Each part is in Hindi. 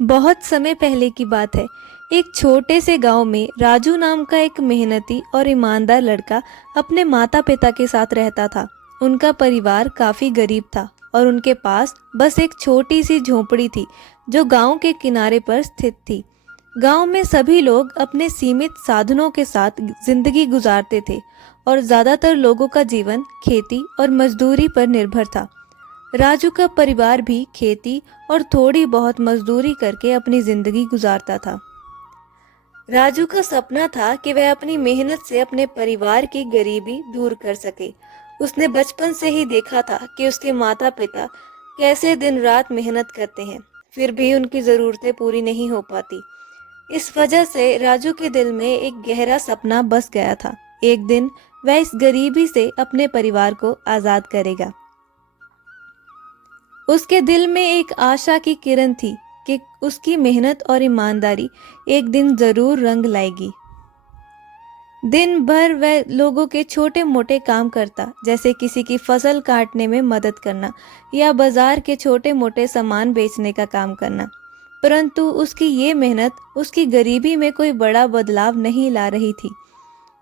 बहुत समय पहले की बात है। एक छोटे से गांव में राजू नाम का एक मेहनती और ईमानदार लड़का अपने माता पिता के साथ रहता था। उनका परिवार काफी गरीब था और उनके पास बस एक छोटी सी झोपड़ी थी जो गांव के किनारे पर स्थित थी। गांव में सभी लोग अपने सीमित साधनों के साथ जिंदगी गुजारते थे और ज्यादातर लोगों का जीवन खेती और मजदूरी पर निर्भर था। राजू का परिवार भी खेती और थोड़ी बहुत मजदूरी करके अपनी जिंदगी गुजारता था। राजू का सपना था कि वह अपनी मेहनत से अपने परिवार की गरीबी दूर कर सके। उसने बचपन से ही देखा था कि उसके माता पिता कैसे दिन रात मेहनत करते हैं, फिर भी उनकी जरूरतें पूरी नहीं हो पाती। इस वजह से राजू के दिल में एक गहरा सपना बस गया था। एक दिन वह इस गरीबी से अपने परिवार को आजाद करेगा। उसके दिल में एक आशा की किरण थी कि उसकी मेहनत और ईमानदारी एक दिन जरूर रंग लाएगी। दिन भर वह लोगों के छोटे मोटे काम करता, जैसे किसी की फसल काटने में मदद करना या बाजार के छोटे मोटे सामान बेचने का काम करना। परंतु उसकी ये मेहनत उसकी गरीबी में कोई बड़ा बदलाव नहीं ला रही थी।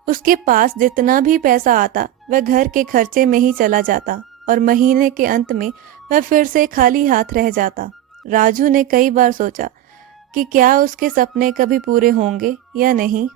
उसके पास जितना भी पैसा आता वह घर के खर्चे में ही चला जाता और महीने के अंत में वह फिर से खाली हाथ रह जाता। राजू ने कई बार सोचा कि क्या उसके सपने कभी पूरे होंगे या नहीं।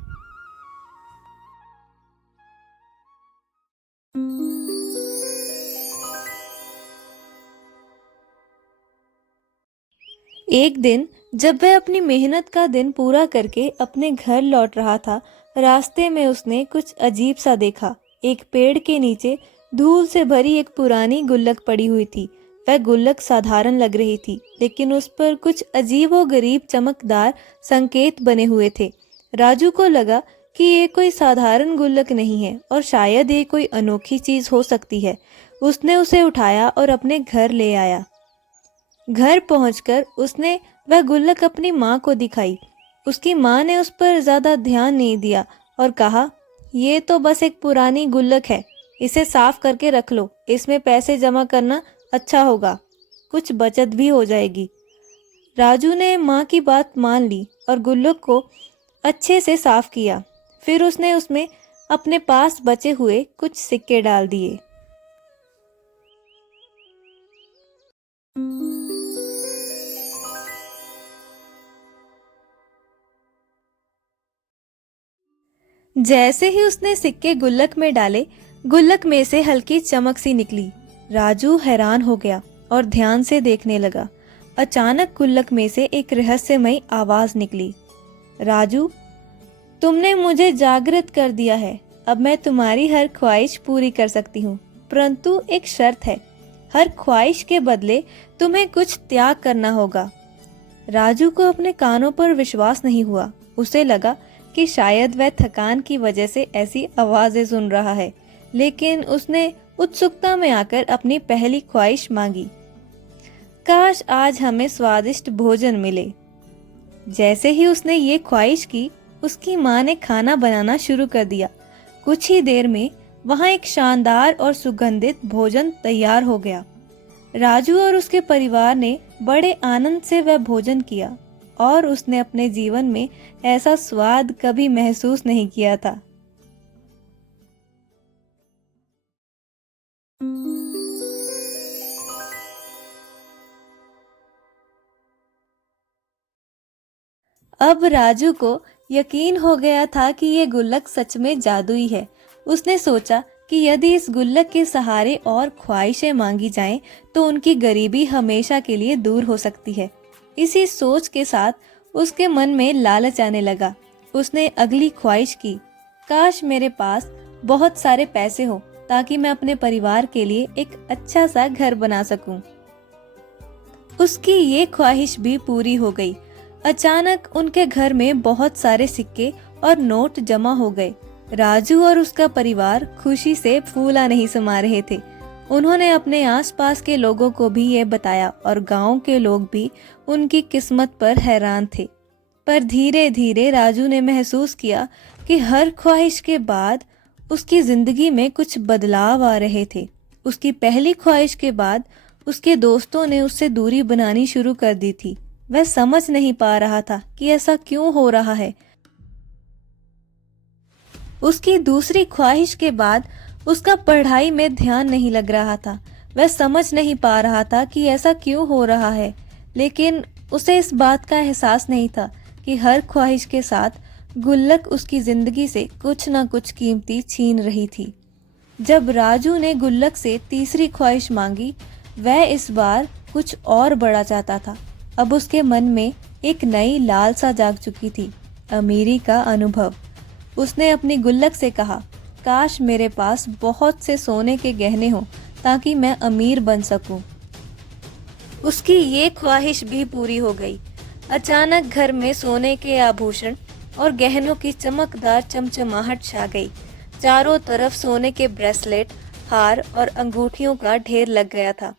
एक दिन जब वह अपनी मेहनत का दिन पूरा करके अपने घर लौट रहा था, रास्ते में उसने कुछ अजीब सा देखा। एक पेड़ के नीचे धूल से भरी एक पुरानी गुल्लक पड़ी हुई थी। वह गुल्लक साधारण लग रही थी, लेकिन उस पर कुछ अजीबोगरीब चमकदार संकेत बने हुए थे। राजू को लगा कि ये कोई साधारण गुल्लक नहीं है और शायद ये कोई अनोखी चीज हो सकती है। उसने उसे उठाया और अपने घर ले आया। घर पहुंचकर उसने वह गुल्लक अपनी माँ को दिखाई। उसकी माँ ने उस पर ज्यादा ध्यान नहीं दिया और कहा, ये तो बस एक पुरानी गुल्लक है, इसे साफ करके रख लो, इसमें पैसे जमा करना अच्छा होगा, कुछ बचत भी हो जाएगी। राजू ने माँ की बात मान ली और गुल्लक को अच्छे से साफ किया। फिर उसने उसमें अपने पास बचे हुए कुछ सिक्के डाल दिए। जैसे ही उसने सिक्के गुल्लक में डाले, गुल्लक में से हल्की चमक सी निकली। राजू हैरान हो गया और ध्यान से देखने लगा। अचानक गुल्लक में से एक रहस्यमयी आवाज निकली, राजू, तुमने मुझे जागृत कर दिया है। अब मैं तुम्हारी हर ख्वाहिश पूरी कर सकती हूँ, परंतु एक शर्त है। हर ख्वाहिश के बदले तुम्हें कुछ त्याग करना होगा। राजू को अपने कानों पर विश्वास नहीं हुआ। उसे लगा कि शायद वह थकान की वजह से ऐसी आवाजें सुन रहा है, लेकिन उसने उत्सुकता में आकर अपनी पहली ख्वाहिश मांगी, काश आज हमें स्वादिष्ट भोजन मिले। जैसे ही उसने ये ख्वाहिश की, उसकी माँ ने खाना बनाना शुरू कर दिया। कुछ ही देर में वहाँ एक शानदार और सुगंधित भोजन तैयार हो गया। राजू और उसके परिवार ने बड़े आनंद से वह भोजन किया और उसने अपने जीवन में ऐसा स्वाद कभी महसूस नहीं किया था। अब राजू को यकीन हो गया था कि ये गुल्लक सच में जादुई है। उसने सोचा कि यदि इस गुल्लक के सहारे और ख्वाहिशें मांगी जाएं, तो उनकी गरीबी हमेशा के लिए दूर हो सकती है। इसी सोच के साथ उसके मन में लालच आने लगा। उसने अगली ख्वाहिश की, काश मेरे पास बहुत सारे पैसे हो ताकि मैं अपने परिवार के लिए एक अच्छा सा घर बना सकूं। उसकी ये ख्वाहिश भी पूरी हो गई। अचानक उनके घर में बहुत सारे सिक्के और नोट जमा हो गए। राजू और उसका परिवार खुशी से फूला नहीं समा रहे थे। उन्होंने अपने आसपास के लोगों को भी ये बताया और गांव के लोग भी उनकी किस्मत पर हैरान थे। पर धीरे धीरे राजू ने महसूस किया कि हर ख्वाहिश के बाद उसकी जिंदगी में कुछ बदलाव आ रहे थे। उसकी पहली ख्वाहिश के बाद उसके दोस्तों ने उससे दूरी बनानी शुरू कर दी थी। वह समझ नहीं पा रहा था कि ऐसा क्यों हो रहा है। उसकी दूसरी ख्वाहिश के बाद उसका पढ़ाई में ध्यान नहीं लग रहा था। वह समझ नहीं पा रहा था कि ऐसा क्यों हो रहा है, लेकिन उसे इस बात का एहसास नहीं था कि हर ख्वाहिश के साथ गुल्लक उसकी जिंदगी से कुछ ना कुछ कीमती छीन रही थी। जब राजू ने गुल्लक से तीसरी ख्वाहिश मांगी, वह इस बार कुछ और बड़ा चाहता था। अब उसके मन में एक नई लालसा जाग चुकी थी, अमीरी का अनुभव। उसने अपनी गुल्लक से कहा, काश मेरे पास बहुत से सोने के गहने हों ताकि मैं अमीर बन सकूं। उसकी ये ख्वाहिश भी पूरी हो गई। अचानक घर में सोने के आभूषण और गहनों की चमकदार चमचमाहट छा गई। चारों तरफ सोने के ब्रेसलेट, हार और अंगूठियों का ढेर लग गया था।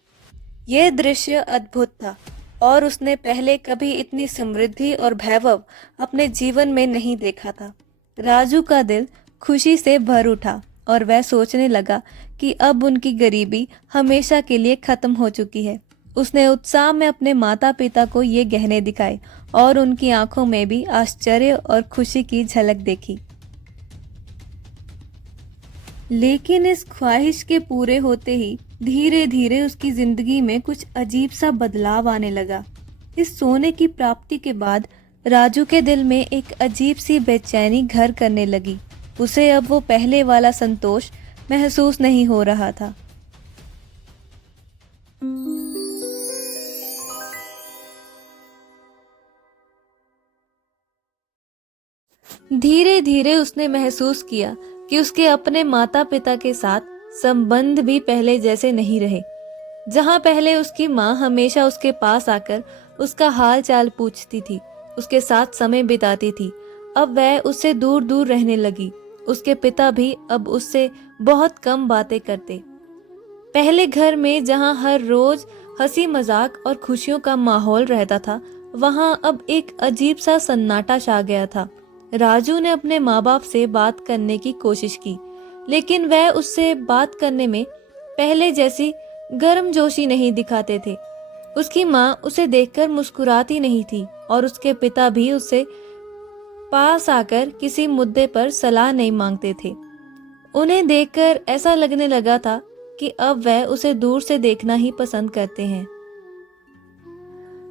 यह दृश्य अद्भुत था और उसने पहले कभी इतनी समृद्धि और वैभव अपने जीवन में नहीं देखा था। राजू का दिल खुशी से भर उठा और वह सोचने लगा कि अब उनकी गरीबी हमेशा के लिए खत्म हो चुकी है। उसने उत्साह में अपने माता पिता को ये गहने दिखाए और उनकी आंखों में भी आश्चर्य और खुशी की झलक देखी। लेकिन इस ख्वाहिश के पूरे होते ही धीरे धीरे उसकी जिंदगी में कुछ अजीब सा बदलाव आने लगा। इस सोने की प्राप्ति के बाद राजू के दिल में एक अजीब सी बेचैनी घर करने लगी। उसे अब वो पहले वाला संतोष महसूस नहीं हो रहा था। धीरे धीरे उसने महसूस किया कि उसके अपने माता पिता के साथ संबंध भी पहले जैसे नहीं रहे। जहां पहले उसकी माँ हमेशा उसके पास आकर उसका हाल चाल पूछती थी, उसके साथ समय बिताती थी, अब वह उससे दूर दूर रहने लगी। उसके पिता भी अब उससे बहुत कम बातें करते। पहले घर में जहां हर रोज हंसी मजाक और खुशियों का माहौल रहता था, वहां अब एक अजीब सा सन्नाटा छा गया था। राजू ने अपने माँ बाप से बात करने की कोशिश की, लेकिन वह उससे बात करने में पहले जैसी गर्मजोशी नहीं दिखाते थे। उसकी माँ उसे देखकर मुस्कुराती नहीं थी और उसके पिता भी उससे पास आकर किसी मुद्दे पर सलाह नहीं मांगते थे। उन्हें देखकर ऐसा लगने लगा था कि अब वह उसे दूर से देखना ही पसंद करते हैं।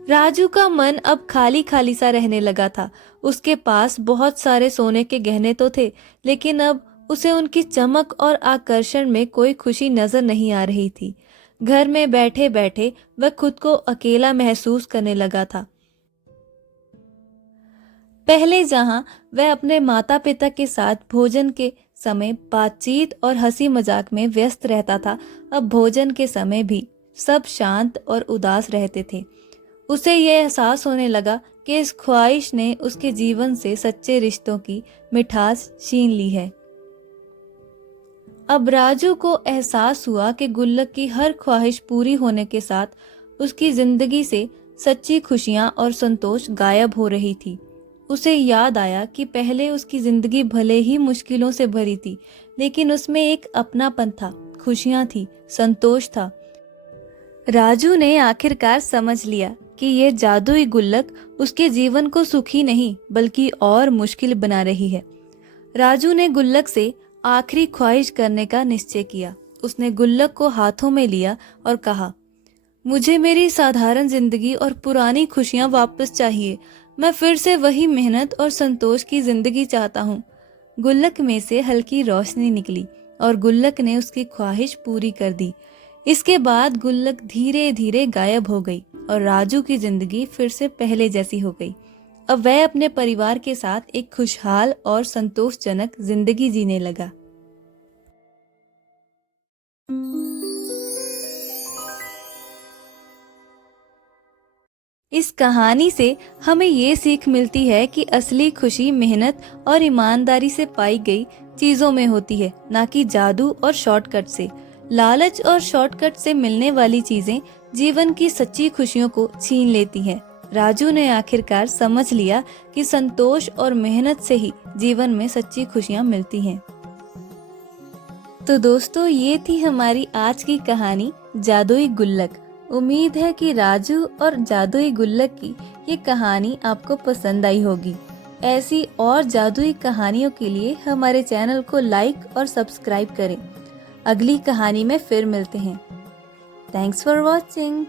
राजू का मन अब खाली खाली सा रहने लगा था। उसके पास बहुत सारे सोने के गहने तो थे, लेकिन अब उसे उनकी चमक और आकर्षण में कोई खुशी नजर नहीं आ रही थी। घर में बैठे बैठे वह खुद को अकेला महसूस करने लगा था। पहले जहां वह अपने माता पिता के साथ भोजन के समय बातचीत और हंसी मजाक में व्यस्त रहता था, अब भोजन के समय भी सब शांत और उदास रहते थे। उसे यह एहसास होने लगा कि इस ख्वाहिश ने उसके जीवन से सच्चे रिश्तों की मिठास छीन ली है। अब राजू को एहसास हुआ कि गुल्लक की हर ख्वाहिश पूरी होने के साथ उसकी जिंदगी से सच्ची खुशियां और संतोष गायब हो रही थी। उसे याद आया कि पहले उसकी जिंदगी भले ही मुश्किलों से भरी थी, लेकिन उसमें एक अपनापन था, खुशियां थी, संतोष था। राजू ने आखिरकार समझ लिया कि यह जादुई गुल्लक उसके जीवन को सुखी नहीं बल्कि और मुश्किल बना रही है। राजू ने गुल्लक से आखिरी ख्वाहिश करने का निश्चय किया। उसने गुल्लक को हाथों में लिया और कहा, मुझे मेरी साधारण जिंदगी और पुरानी खुशियां वापस चाहिए। मैं फिर से वही मेहनत और संतोष की जिंदगी चाहता हूँ। गुल्लक में से हल्की रोशनी निकली और गुल्लक ने उसकी ख्वाहिश पूरी कर दी। इसके बाद गुल्लक धीरे धीरे गायब हो गई और राजू की जिंदगी फिर से पहले जैसी हो गई। अब वह अपने परिवार के साथ एक खुशहाल और संतोषजनक जिंदगी जीने लगा। इस कहानी से हमें ये सीख मिलती है कि असली खुशी मेहनत और ईमानदारी से पाई गई चीजों में होती है, ना कि जादू और शॉर्टकट से। लालच और शॉर्टकट से मिलने वाली चीजें जीवन की सच्ची खुशियों को छीन लेती हैं। राजू ने आखिरकार समझ लिया कि संतोष और मेहनत से ही जीवन में सच्ची खुशियां मिलती हैं। तो दोस्तों, ये थी हमारी आज की कहानी जादुई गुल्लक। उम्मीद है कि राजू और जादुई गुल्लक की ये कहानी आपको पसंद आई होगी। ऐसी और जादुई कहानियों के लिए हमारे चैनल को लाइक और सब्सक्राइब करें। अगली कहानी में फिर मिलते हैं। Thanks for watching.